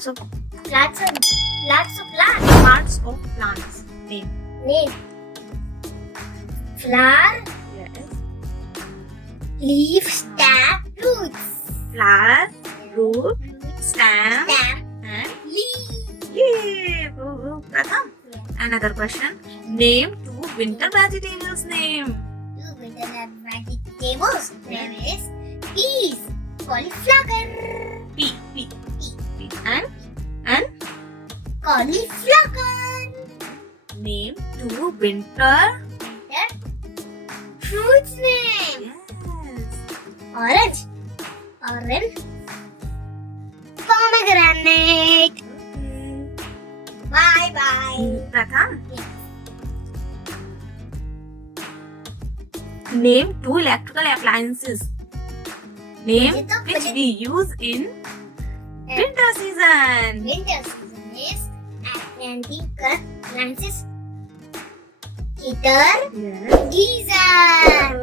Parts of Lots of plants. parts of plants. Name. Name. Flower, Yes. leaf, stem, roots. Flower, root, stem, Stem, and leaf. leaf. Oh, Pratham. Another question. Name 2 winter vegetables. Name. Two winter vegetables. Name is peas, cauliflower. P. And Cauliflower. name 2 winter. Fruits name. Yes. Orange. Pomegranate. Okay. Bye. Pratham. Yes. Name 2 electrical appliances. Name Is it the which budget? we use in winter season. Winter season is Atlantic appliances. Heater. Yes. Geyser.